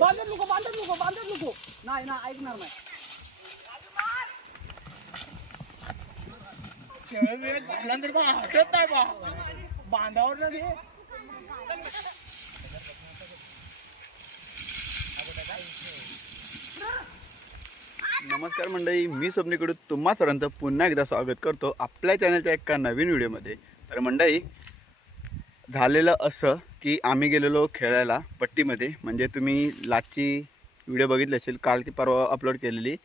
बांधत नको बांधत नको बांधत नको नाही ना ऐकणार नाही बांधावर ना रे नमस्कार मंडळी मी स्वप्नीकडून तुम्हा सर्वांचं पुन्हा एकदा स्वागत करतो आपल्या चॅनलच्या एका नवीन व्हिडिओमध्ये तर मंडळी झालेलं असं की आम्ही गेलेलो खेळायला पट्टीमध्ये. म्हणजे तुम्ही लाचची व्हिडिओ बघितली असेल काल की परवा अपलोड केलेली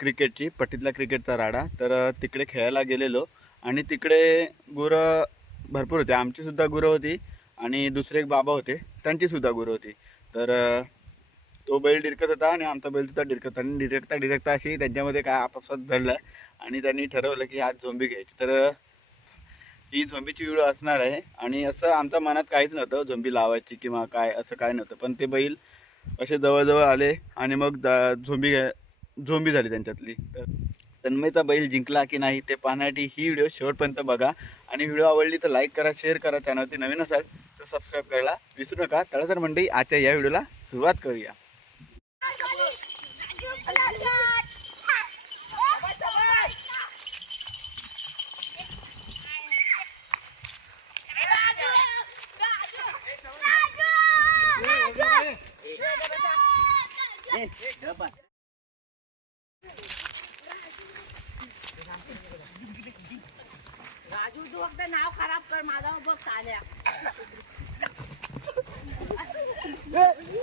क्रिकेटची पट्टीतला क्रिकेटचा राडा. तर तिकडे खेळायला गेलेलो आणि तिकडे गुरं भरपूर होते. आमचीसुद्धा गुरं होती आणि दुसरे एक बाबा होते त्यांचीसुद्धा गुरं होती. तर तो बैल डिरकत होता आणि आमचा बैल सुद्धा डिरकत होता. आणि डिरकता डिरकता अशी त्यांच्यामध्ये काय आपापसात धडलं आणि त्यांनी ठरवलं की आज झोंबी घ्यायची. तर ही झोंबीची व्हिडिओ असणार आहे. आणि असं आमच्या मनात काहीच नव्हतं झोंबी लावायची किंवा काय असं काय नव्हतं. पण ते बैल असे जवळजवळ आले आणि मग दा- झोंबी झोंबी झाली त्यांच्यातली. तर तन्मयचा बैल जिंकला की नाही ते पाहण्यासाठी ही व्हिडिओ शेवटपर्यंत बघा. आणि व्हिडिओ आवडली तर लाईक करा शेअर करा चॅनलवरती नवीन असाल तर सबस्क्राईब करायला विसरू नका. तर तर मंडळी आजच्या या व्हिडिओला सुरुवात करूया. राजू तू फक्त नाव खराब कर माझा बघ चाल्या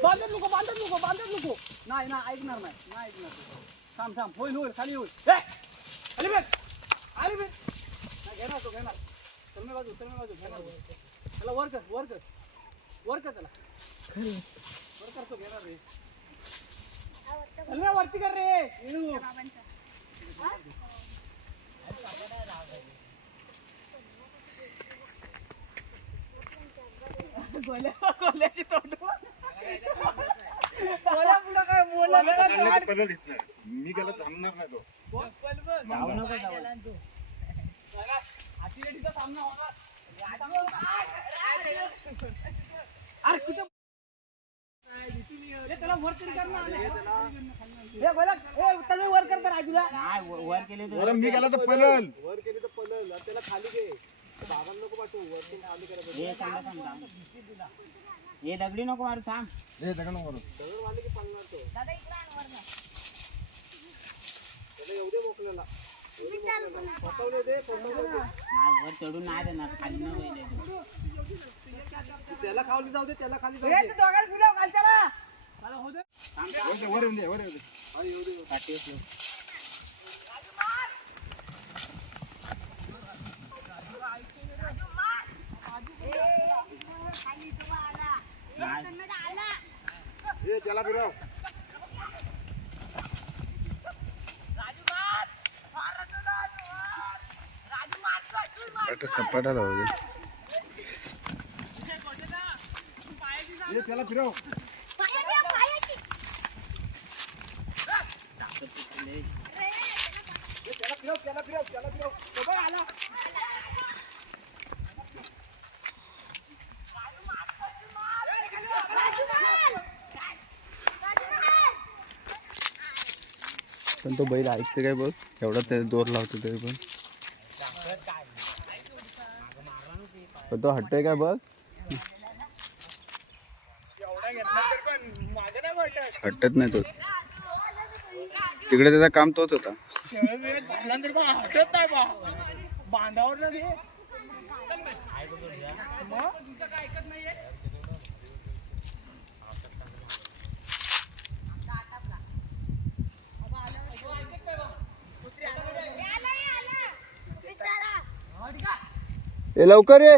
बांधत नको बांधत नको बांधत नको नाही ना ऐकणार नाही ना ऐकणार थांब थांब होईल होईल खाली होईल ए, खाली बेट खाली बेट नाही घेणार तो घेणार चलमे बाजू चलमे बाजू घेणार त्याला वर कर वर कर वर कर त्याला वर कर तो घेणार रे चलमे वरती कर रे. येणू. गोल्या- गोल्याची तोंड. मी गेला थांबणार नाही तो. आशिलेटीचा सामना होणार. अरे कुठं ए, त्याला वर तरी कर ना. ए, बोला, ए, त्याला वर कर तर राजूला मी गेला तर पळल हे दगडी नको मारू थांब. नाही, वर चढून नाही देणार खाली न पहिले ए, ते दोघांना फिरव, खालच्याला. तेच ए चला बिराव सपाटाला होईल चला फिराव पण तो बैल ऐकते काय बघ? एवढा ते दोर लावतो तरी पण. पण तो हटतोय काय बघ? हटत नाही तो. तिकडे त्याचा काम तोच होता. ए लवकर ये.